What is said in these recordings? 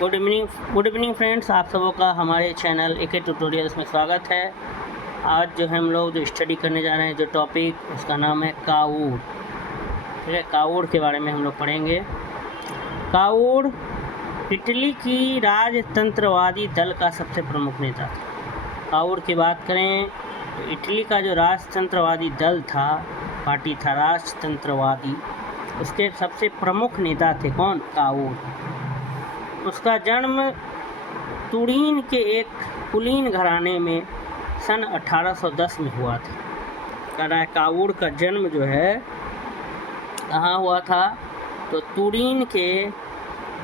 Good evening friends, आप सबों का हमारे चैनल एके ट्यूटोरियल्स में स्वागत है। आज जो हम लोग जो स्टडी करने जा रहे हैं, जो टॉपिक उसका नाम है कावूड़। ठीक है, कावूड़ के बारे में हम लोग पढ़ेंगे। कावूड़ इटली की राजतंत्रवादी दल का सबसे प्रमुख नेता था। कावूड़ की बात करें तो इटली का जो राजतंत्रवादी दल था, पार्टी था राजतंत्रवादी, उसके सबसे प्रमुख नेता थे कौन? कावूड़। उसका जन्म तुरीन के एक कुलीन घराने में सन 1810 में हुआ था। कह रहा है कावूड़ का जन्म जो है कहाँ हुआ था, तो तुरीन के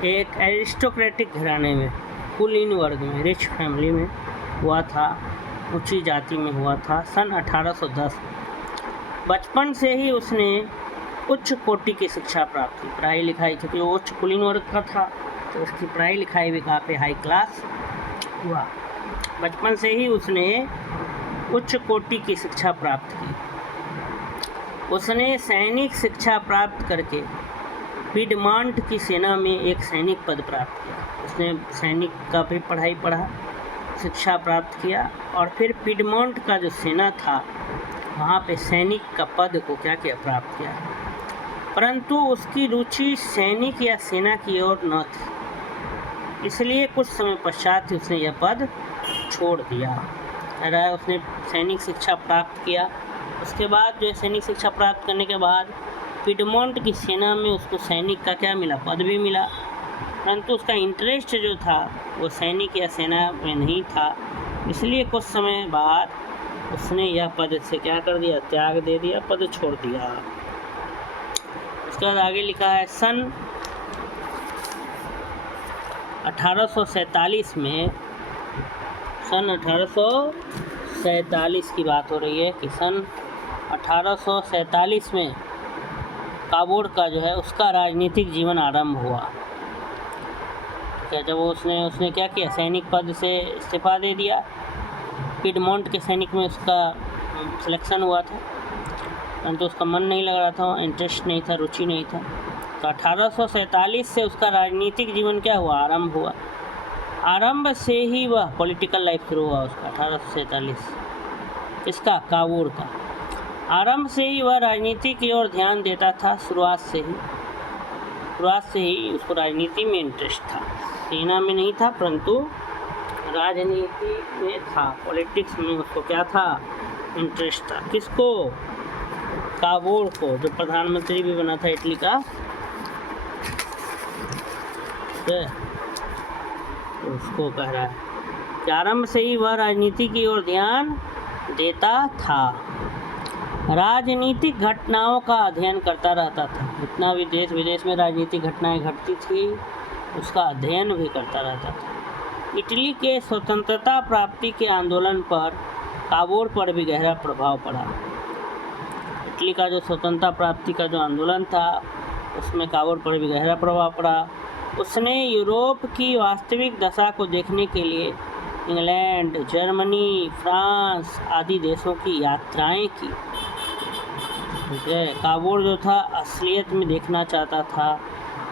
एक एरिस्टोक्रेटिक घराने में, कुलीन वर्ग में, रिच फैमिली में हुआ था, ऊंची जाति में हुआ था सन 1810 में। बचपन से ही उसने उच्च कोटि की शिक्षा प्राप्त की, पढ़ाई लिखाई, क्योंकि वो उच्च कुलीन वर्ग का था तो उसकी पढ़ाई लिखाई भी काफ़ी हाई क्लास हुआ। बचपन से ही उसने उच्च कोटि की शिक्षा प्राप्त की। उसने सैनिक शिक्षा प्राप्त करके पिडमांट की सेना में एक सैनिक पद प्राप्त किया। उसने सैनिक का भी पढ़ाई पढ़ा, शिक्षा प्राप्त किया और फिर पिडमांट का जो सेना था वहाँ पे सैनिक का पद को क्या किया, प्राप्त किया। परंतु उसकी रुचि सैनिक या सेना की ओर न थी, इसलिए कुछ समय पश्चात ही उसने यह पद छोड़ दिया। रहा उसने सैनिक शिक्षा प्राप्त किया। उसके बाद जो सैनिक शिक्षा प्राप्त करने के बाद पिडमोंट की सेना में उसको सैनिक का क्या मिला, पद भी मिला। परंतु उसका इंटरेस्ट जो था वो सैनिक या सेना में नहीं था, इसलिए कुछ समय बाद उसने यह पद से क्या कर दिया, त्याग दे दिया, पद छोड़ दिया। उसके बाद आगे लिखा है सन 1847 में, सन 1847 की बात हो रही है कि सन 1847 में कावूड़ का जो है उसका राजनीतिक जीवन आरंभ हुआ। क्या जब उसने क्या किया, सैनिक पद से इस्तीफा दे दिया। पिडमोंट के सैनिक में उसका सिलेक्शन हुआ था, परंतु उसका मन नहीं लग रहा था, इंटरेस्ट नहीं था, रुचि नहीं था। तो 1847 से उसका राजनीतिक जीवन क्या हुआ, आरंभ हुआ। आरंभ से ही वह पॉलिटिकल लाइफ शुरू हुआ उसका 1847, इसका कावूड़ का। आरंभ से ही वह राजनीति की ओर ध्यान देता था। शुरुआत से ही उसको राजनीति में इंटरेस्ट था। सेना में नहीं था परंतु राजनीति में था, पॉलिटिक्स में उसको क्या था, इंटरेस्ट था। किसको? कावूड़ को, जो प्रधानमंत्री भी बना था इटली का। तो उसको कह रहा है कि आरंभ से ही वह राजनीति की ओर ध्यान देता था, राजनीतिक घटनाओं का अध्ययन करता रहता था। जितना भी देश विदेश में राजनीतिक घटनाएं घटती थी उसका अध्ययन भी करता रहता था। इटली के स्वतंत्रता प्राप्ति के आंदोलन पर कावूड़ पर भी गहरा प्रभाव पड़ा। इटली का जो स्वतंत्रता प्राप्ति का जो आंदोलन था उसमें कावूड़ पर भी गहरा प्रभाव पड़ा। उसने यूरोप की वास्तविक दशा को देखने के लिए इंग्लैंड, जर्मनी, फ्रांस आदि देशों की यात्राएं की। ठीक है, कावूड़ जो था असलियत में देखना चाहता था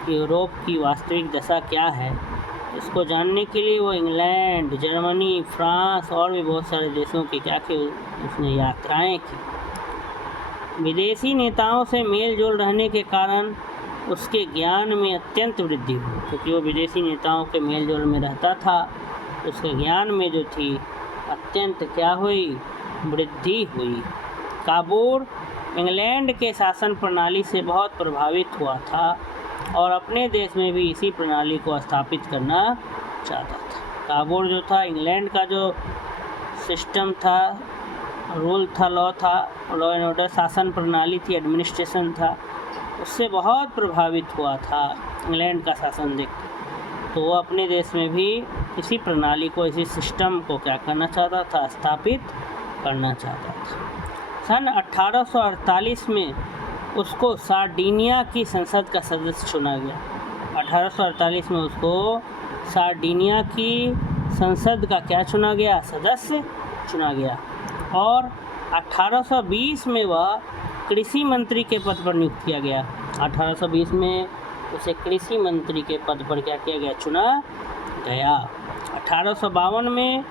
कि यूरोप की वास्तविक दशा क्या है। इसको जानने के लिए वो इंग्लैंड, जर्मनी, फ्रांस और भी बहुत सारे देशों की क्या की, उसने यात्राएं की। विदेशी नेताओं से मेल जोल रहने के कारण उसके ज्ञान में अत्यंत वृद्धि हुई, क्योंकि वो विदेशी नेताओं के मेल जोल में रहता था। उसके ज्ञान में जो थी अत्यंत क्या हुई, वृद्धि हुई। कावूड़ इंग्लैंड के शासन प्रणाली से बहुत प्रभावित हुआ था और अपने देश में भी इसी प्रणाली को स्थापित करना चाहता था। कावूड़ जो था इंग्लैंड का जो सिस्टम था, रूल था, लॉ एंड ऑर्डर, शासन प्रणाली थी, एडमिनिस्ट्रेशन था, उससे बहुत प्रभावित हुआ था इंग्लैंड का शासन देख के। तो वो अपने देश में भी इसी प्रणाली को, इसी सिस्टम को क्या करना चाहता था, स्थापित करना चाहता था। सन 1848 में उसको सार्डिनिया की संसद का सदस्य चुना गया। 1848 में उसको सार्डिनिया की संसद का क्या चुना गया, सदस्य चुना गया। और 1820 में वह कृषि मंत्री के पद पर नियुक्त किया गया। 1820 में उसे कृषि मंत्री के पद पर क्या किया गया, चुना गया। 1852 में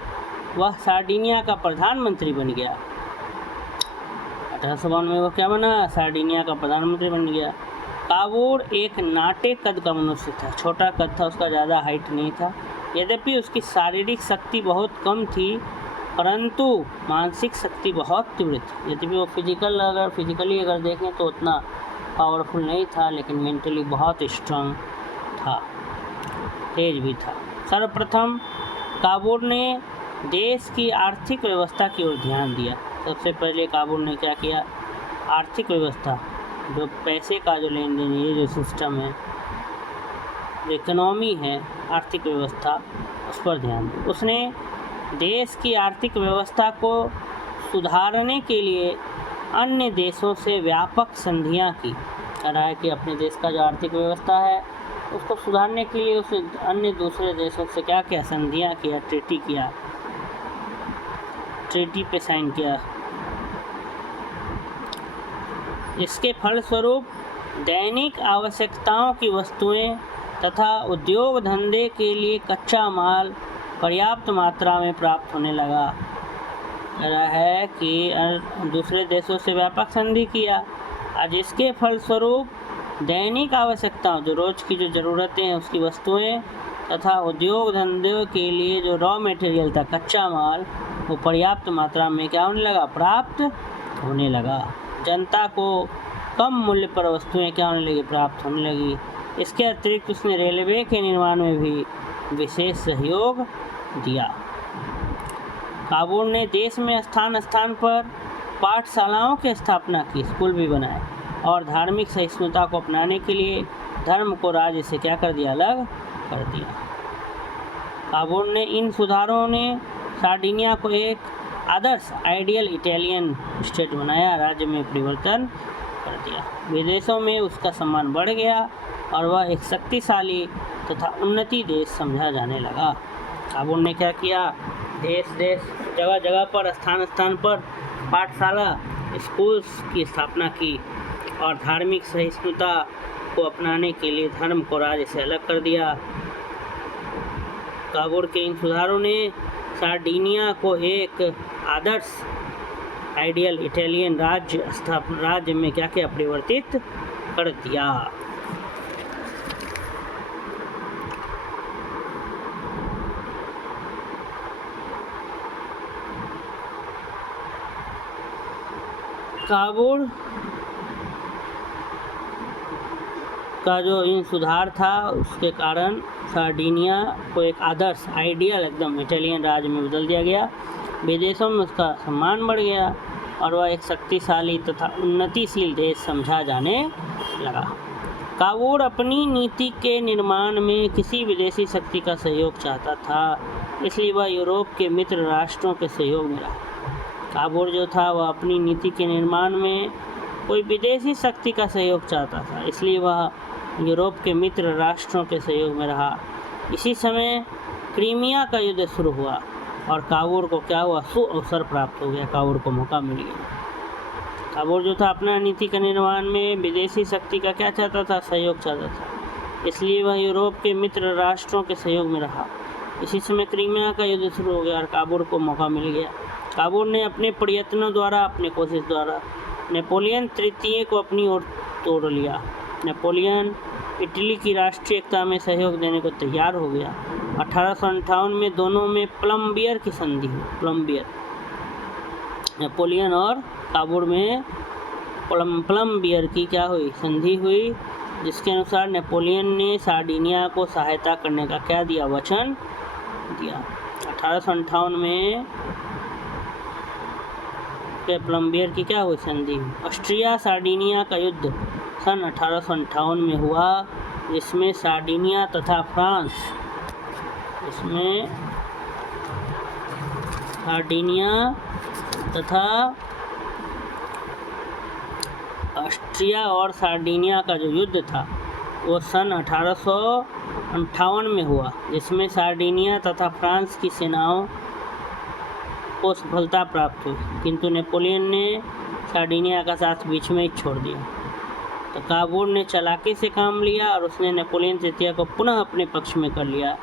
वह सार्डिनिया का प्रधानमंत्री बन गया। 1852 में वह क्या बना? सार्डिनिया का प्रधानमंत्री बन गया। कावूर एक नाटे कद का मनुष्य था, छोटा कद था उसका, ज़्यादा हाइट नहीं था। यद्यपि उसकी शारीरिक शक्ति बहुत कम थी, परंतु मानसिक शक्ति बहुत तीव्र थी। यद्यपि वो फिजिकली अगर देखें तो उतना पावरफुल नहीं था, लेकिन मेंटली बहुत स्ट्रांग था, तेज भी था। सर्वप्रथम कावूर ने देश की आर्थिक व्यवस्था की ओर ध्यान दिया। सबसे पहले कावूर ने क्या किया? आर्थिक व्यवस्था, जो पैसे का जो लेन देन, ये जो सिस्टम है, इकोनॉमी है, आर्थिक व्यवस्था, उस पर ध्यान दिया। उसने देश की आर्थिक व्यवस्था को सुधारने के लिए अन्य देशों से व्यापक संधियां की। कह रहा है कि अपने देश का जो आर्थिक व्यवस्था है उसको सुधारने के लिए उसे अन्य दूसरे देशों से क्या किया? संधियां किया, ट्रीटी पे साइन किया। इसके फलस्वरूप दैनिक आवश्यकताओं की वस्तुएं तथा उद्योग धंधे के लिए कच्चा माल पर्याप्त मात्रा में प्राप्त होने लगा। कह रहा है कि दूसरे देशों से व्यापक संधि किया, आज इसके फलस्वरूप दैनिक आवश्यकताओं, जो रोज़ की जो ज़रूरतें हैं उसकी वस्तुएं तथा उद्योग धंधे के लिए जो रॉ मटेरियल था, कच्चा माल, वो पर्याप्त मात्रा में क्या होने लगा? प्राप्त होने लगा। जनता को कम मूल्य पर वस्तुएं क्या होने लगी? प्राप्त होने लगी। इसके अतिरिक्त उसने रेलवे के निर्माण में भी विशेष सहयोग दिया। कावूर ने देश में स्थान स्थान पर पाठशालाओं की स्थापना की, स्कूल भी बनाए, और धार्मिक सहिष्णुता को अपनाने के लिए धर्म को राज्य से क्या कर दिया? अलग कर दिया। कावूर ने इन सुधारों ने सार्डिनिया को एक आदर्श आइडियल इटालियन स्टेट बनाया, राज्य में परिवर्तन कर दिया। विदेशों में उसका सम्मान बढ़ गया और वह एक शक्तिशाली तथा उन्नति देश समझा जाने लगा। कावूर ने क्या किया? देश जगह जगह पर, स्थान स्थान पर पाठशाला, स्कूल्स की स्थापना की और धार्मिक सहिष्णुता को अपनाने के लिए धर्म को राज्य से अलग कर दिया। कावूर के इन सुधारों ने सार्डिनिया को एक आदर्श आइडियल इटालियन राज्य में क्या किया? परिवर्तित कर दिया। कावूर का जो इन सुधार था उसके कारण सार्डिनिया को एक आदर्श आइडियल एकदम इटालियन राज्य में बदल दिया गया। विदेशों में उसका सम्मान बढ़ गया और वह एक शक्तिशाली तथा उन्नतिशील देश समझा जाने लगा। कावूर अपनी नीति के निर्माण में किसी विदेशी शक्ति का सहयोग चाहता था, इसलिए वह यूरोप के मित्र राष्ट्रों के सहयोग में रहा। कावूर जो था वह अपनी नीति के निर्माण में कोई विदेशी शक्ति का सहयोग चाहता था, इसलिए वह यूरोप के मित्र राष्ट्रों के सहयोग में रहा। इसी समय क्रीमिया का युद्ध शुरू हुआ और कावूर को क्या हुआ? सुअवसर प्राप्त हो गया, कावूर को मौका मिल गया। कावूर जो था अपना नीति के निर्माण में विदेशी शक्ति का क्या चाहता था? सहयोग चाहता था, इसलिए वह यूरोप के मित्र राष्ट्रों के सहयोग में रहा। इसी समय क्रीमिया का युद्ध शुरू हो गया और कावूर को मौका मिल गया। कावूर ने अपने प्रयत्नों द्वारा, अपने कोशिश द्वारा नेपोलियन तृतीय को अपनी ओर तोड़ लिया। नेपोलियन इटली की राष्ट्रीय एकता में सहयोग देने को तैयार हो गया। 1858 में दोनों में प्लम्बियर की संधि हुई। प्लम्बियर, नेपोलियन और कावूर में प्लम्बियर की क्या हुई? संधि हुई, जिसके अनुसार नेपोलियन ने सार्डिनिया को सहायता करने का क्या दिया? वचन दिया। 1858 में प्लम्बियर की क्या हुई? संधि। ऑस्ट्रिया सार्डिनिया का युद्ध सन 1858 में हुआ, जिसमें सार्डिनिया तथा फ्रांस, ऑस्ट्रिया और सार्डिनिया का जो युद्ध था वो सन 1858 में हुआ, जिसमें सार्डिनिया तथा फ्रांस की सेनाओं को सफलता प्राप्त हुई, किंतु नेपोलियन ने सार्डिनिया का साथ बीच में ही छोड़ दिया। तो कावूर ने चालाकी से काम लिया और उसने नेपोलियन तृतीय को पुनः अपने पक्ष में कर लिया।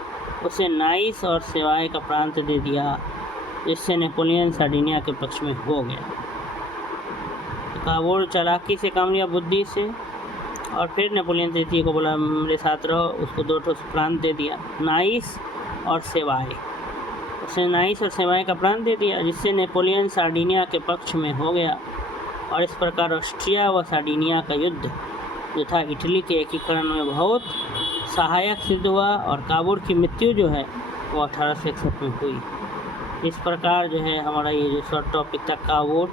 उसे नाइस और सेवाय का प्रांत दे दिया, जिससे नेपोलियन सार्डिनिया के पक्ष में हो गया। कावूर चालाकी से काम लिया, बुद्धि से, और फिर नेपोलियन तृतीय को बोला मेरे साथ रहो, उसको 2 प्रांत दे दिया, नाइस और सेवाय। उसने नाइस और सेवाय का प्रांत दे दिया, जिससे नेपोलियन सार्डिनिया के पक्ष में हो गया। और इस प्रकार ऑस्ट्रिया व सार्डिनिया का युद्ध जो था इटली के एकीकरण में बहुत सहायक सिद्ध हुआ, और कावूर की मृत्यु जो है वो 1861 में हुई। इस प्रकार जो है हमारा ये जो शॉर्ट टॉपिक था कावूर,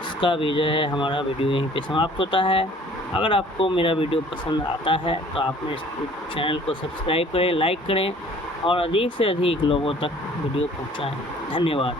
इसका भी जो है हमारा वीडियो यहीं पे समाप्त होता है। अगर आपको मेरा वीडियो पसंद आता है तो आप मेरे चैनल को सब्सक्राइब करें, लाइक करें और अधिक से अधिक लोगों तक वीडियो पहुंचाएं। धन्यवाद।